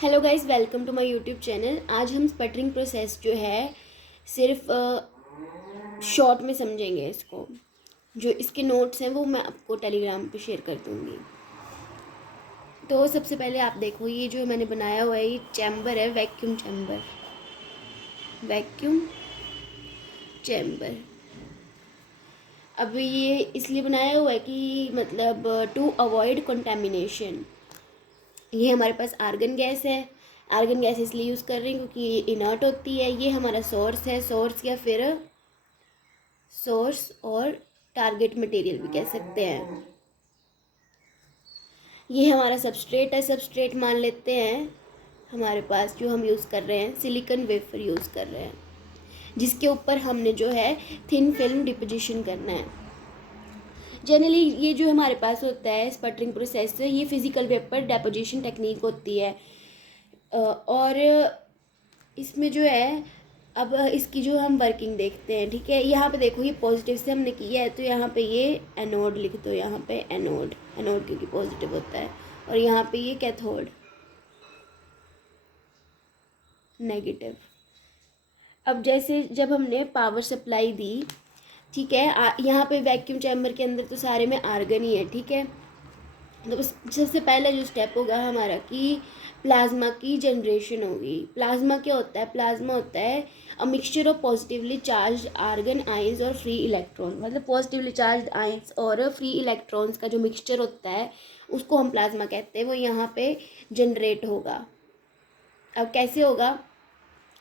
Hello guys, welcome to my YouTube channel. आज हम sputtering process जो है सिर्फ शॉर्ट में समझेंगे इसको। जो इसके नोट्स हैं वो मैं आपको टेलीग्राम पे शेयर कर दूँगी। तो सबसे पहले आप देखो, ये जो मैंने बनाया हुआ है ये चैम्बर है, वैक्यूम चैम्बर। वैक्यूम चैम्बर अब ये इसलिए बनाया हुआ है कि मतलब टू अवॉइड कंटेमिनेशन। ये हमारे पास आर्गन गैस है। आर्गन गैस इसलिए यूज़ कर रहे हैं क्योंकि ये इनर्ट होती है। ये हमारा सोर्स है, सोर्स या फिर सोर्स और टारगेट मटेरियल भी कह सकते हैं। ये हमारा सबस्ट्रेट है। सबस्ट्रेट मान लेते हैं हमारे पास जो हम यूज़ कर रहे हैं, सिलिकॉन वेफर यूज़ कर रहे हैं, जिसके ऊपर हमने जो है थिन फिल्म डिपोजिशन करना है। जनरली ये जो हमारे पास होता है स्पटरिंग प्रोसेस, ये फिजिकल वेपर डिपोजिशन टेक्निक होती है। और इसमें जो है अब इसकी जो हम वर्किंग देखते हैं। ठीक है, यहाँ पे देखो ये पॉजिटिव से हमने किया है तो यहाँ पे ये एनोड लिख दो। यहाँ पे एनोड, एनोड क्योंकि पॉजिटिव होता है। और यहाँ पे ये कैथोड, नेगेटिव। अब जैसे जब हमने पावर सप्लाई दी, ठीक है, यहाँ पे वैक्यूम चैम्बर के अंदर तो सारे में आर्गन ही है। ठीक है, तो सबसे पहला जो स्टेप होगा हमारा कि प्लाज्मा की जनरेशन होगी। प्लाज्मा क्या होता है? प्लाज्मा होता है a mixture of positively charge argon ions और फ्री इलेक्ट्रॉन। मतलब पॉजिटिवली चार्ज आइंस और फ्री इलेक्ट्रॉन्स का जो मिक्सचर होता है उसको हम प्लाज्मा कहते हैं। वो यहाँ पे जनरेट होगा। अब कैसे होगा?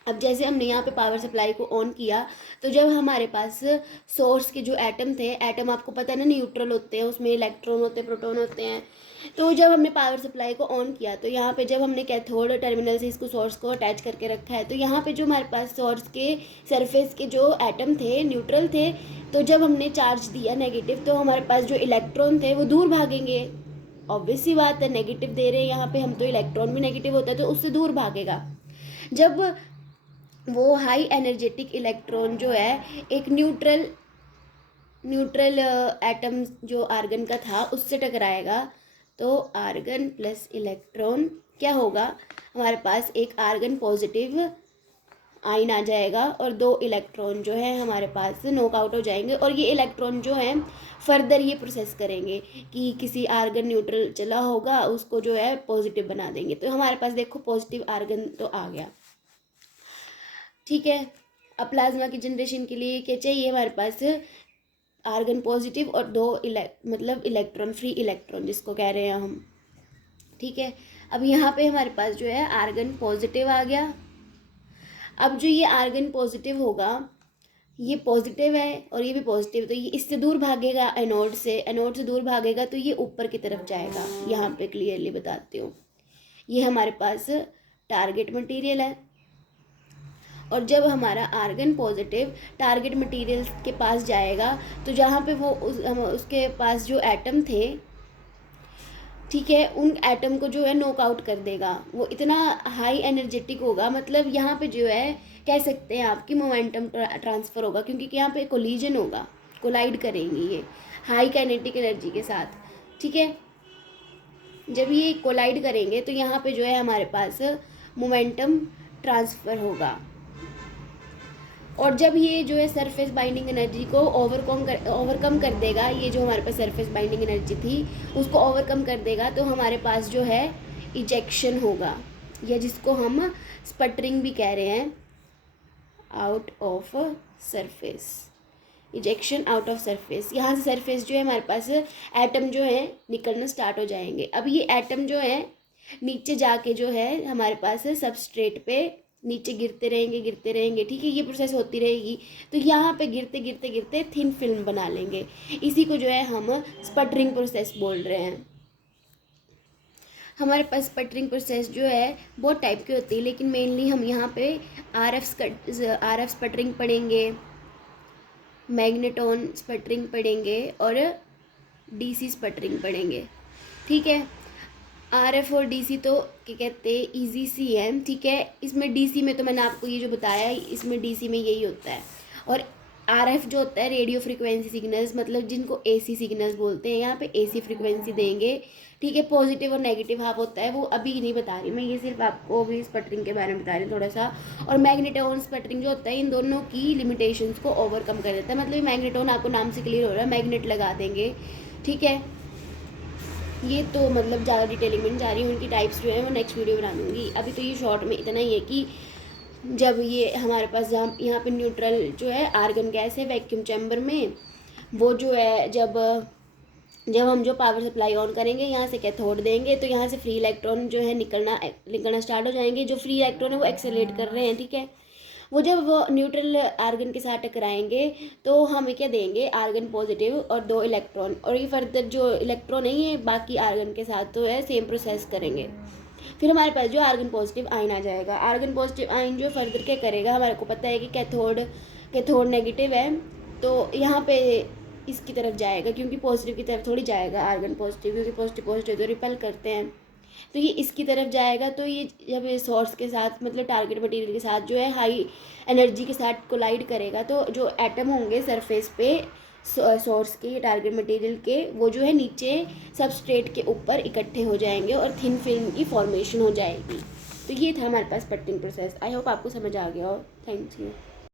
अब जैसे हमने यहाँ पे पावर सप्लाई को ऑन किया तो जब हमारे पास सोर्स के जो एटम थे, एटम आपको पता है ना न्यूट्रल होते हैं, उसमें इलेक्ट्रॉन होते हैं, प्रोटॉन होते हैं। तो जब हमने पावर सप्लाई को ऑन किया तो यहाँ पे जब हमने कैथोड टर्मिनल से इसको सोर्स को अटैच करके रखा है तो यहाँ पे जो हमारे पास सोर्स के सरफेस के जो एटम थे न्यूट्रल थे, तो जब हमने चार्ज दिया नेगेटिव तो हमारे पास जो इलेक्ट्रॉन थे वो दूर भागेंगे। ऑब्वियस सी बात है, नेगेटिव दे रहे हैं यहाँ पे हम तो इलेक्ट्रॉन भी नेगेटिव होता है तो उससे दूर भागेगा। जब वो हाई एनर्जेटिक इलेक्ट्रॉन जो है एक न्यूट्रल न्यूट्रल एटम जो आर्गन का था उससे टकराएगा तो आर्गन प्लस इलेक्ट्रॉन क्या होगा? हमारे पास एक आर्गन पॉजिटिव आयन आ जाएगा और दो इलेक्ट्रॉन जो है हमारे पास नॉकआउट हो जाएंगे। और ये इलेक्ट्रॉन जो है फर्दर ये प्रोसेस करेंगे कि किसी आर्गन न्यूट्रल चला होगा उसको जो है पॉजिटिव बना देंगे। तो हमारे पास देखो पॉजिटिव आर्गन तो आ गया। ठीक है, अब प्लाज्मा की जनरेशन के लिए क्या चाहिए? हमारे पास आर्गन पॉजिटिव और दो मतलब इलेक्ट्रॉन, फ्री इलेक्ट्रॉन जिसको कह रहे हैं हम। ठीक है, अब यहाँ पे हमारे पास जो है आर्गन पॉजिटिव आ गया। अब जो ये आर्गन पॉजिटिव होगा, ये पॉजिटिव है और ये भी पॉजिटिव, तो ये इससे दूर भागेगा एनोड से। एनोड से दूर भागेगा तो ये ऊपर की तरफ जाएगा। यहाँ पे क्लियरली बताती हूँ, ये हमारे पास टारगेट मटेरियल है। और जब हमारा आर्गन पॉजिटिव टारगेट मटेरियल के पास जाएगा तो जहाँ पे वो उसके पास जो एटम थे, ठीक है, उन एटम को जो है नॉकआउट कर देगा। वो इतना हाई एनर्जेटिक होगा, मतलब यहाँ पे जो है कह सकते हैं आपकी मोमेंटम ट्रांसफ़र होगा क्योंकि यहाँ पे कोलिजन होगा, कोलाइड करेंगी ये हाई काइनेटिक एनर्जी के साथ। ठीक है, जब ये कोलाइड करेंगे तो यहाँ पे जो है हमारे पास मोमेंटम ट्रांसफ़र होगा। और जब ये जो है सरफेस बाइंडिंग एनर्जी को ओवरकम कर देगा, ये जो हमारे पास सरफेस बाइंडिंग एनर्जी थी उसको ओवरकम कर देगा तो हमारे पास जो है इजेक्शन होगा, या जिसको हम स्पटरिंग भी कह रहे हैं, out of surface. Ejection out of surface, यहाँ से सरफेस जो है हमारे पास एटम जो है निकलना स्टार्ट हो जाएंगे। अब ये एटम जो है नीचे जाके जो है हमारे पास सबस्ट्रेट पे नीचे गिरते रहेंगे, गिरते रहेंगे। ठीक है, ये प्रोसेस होती रहेगी तो यहाँ पे गिरते गिरते गिरते थिन फिल्म बना लेंगे। इसी को जो है हम स्पटरिंग प्रोसेस बोल रहे हैं। हमारे पास स्पटरिंग प्रोसेस जो है बहुत टाइप की होती है, लेकिन मेनली हम यहाँ पे आर एफ स्पटरिंग पढ़ेंगे, मैग्नेटॉन स्पटरिंग पढ़ेंगे और डीसी स्पटरिंग पढ़ेंगे। ठीक है, आरएफ और डीसी तो क्या कहते हैं इजी सी है। ठीक है, इसमें डीसी में तो मैंने आपको ये जो बताया, इसमें डीसी में यही होता है। और RF जो होता है रेडियो फ्रिक्वेंसी सिग्नल्स, मतलब जिनको AC सिग्नल्स बोलते हैं, यहाँ पे AC फ्रिक्वेंसी देंगे, ठीक है। पॉजिटिव और नेगेटिव हाफ होता है, वो अभी नहीं बता रही मैं, ये सिर्फ आपको अभी स्पटरिंग के बारे में बता रही हूँ थोड़ा सा। और मैग्नेटोन स्पटरिंग जो होता है, इन दोनों की लिमिटेशंस को ओवरकम कर देता है। मतलब मैग्नेटोन आपको नाम से क्लियर हो रहा है, मैग्नेट लगा देंगे, ठीक है। ये तो मतलब ज़्यादा डिटेलिंग में नहीं जा रही हूँ, उनकी टाइप्स जो है वो नेक्स्ट वीडियो बना दूँगी। अभी तो ये शॉर्ट में इतना ही है कि जब ये हमारे पास यहाँ पे न्यूट्रल जो है आर्गन गैस है वैक्यूम चैम्बर में, वो जो है जब हम जो पावर सप्लाई ऑन करेंगे, यहाँ से कैथोड देंगे, तो यहाँ से फ्री इलेक्ट्रॉन जो है निकलना स्टार्ट हो जाएंगे। जो फ्री इलेक्ट्रॉन है वो एक्सेलरेट कर रहे हैं, ठीक है। वो जब वो न्यूट्रल आर्गन के साथ टकराएंगे तो हमें क्या देंगे, आर्गन पॉजिटिव और 2 इलेक्ट्रॉन, और ये फर्दर जो इलेक्ट्रॉन है ये बाकी आर्गन के साथ तो है सेम प्रोसेस करेंगे। फिर हमारे पास जो आर्गन पॉजिटिव आयन आ जाएगा। आर्गन पॉजिटिव आयन जो फर्दर क्या करेगा, हमारे को पता है कि कैथोड नेगेटिव है, तो यहाँ पे इसकी तरफ जाएगा, क्योंकि पॉजिटिव की तरफ थोड़ी जाएगा आर्गन पॉजिटिव, क्योंकि पॉजिटिव तो रिपेल करते हैं, तो ये इसकी तरफ जाएगा। तो ये जब सोर्स के साथ मतलब टारगेट मटेरियल के साथ जो है हाई एनर्जी के साथ कोलाइड करेगा, तो जो एटम होंगे सरफेस पे सोर्स के टारगेट मटेरियल के, वो जो है नीचे सबस्ट्रेट के ऊपर इकट्ठे हो जाएंगे और थिन फिल्म की फॉर्मेशन हो जाएगी। तो ये था हमारे पास स्पटरिंग प्रोसेस। आई होप आपको समझ आ गया हो। Thank you.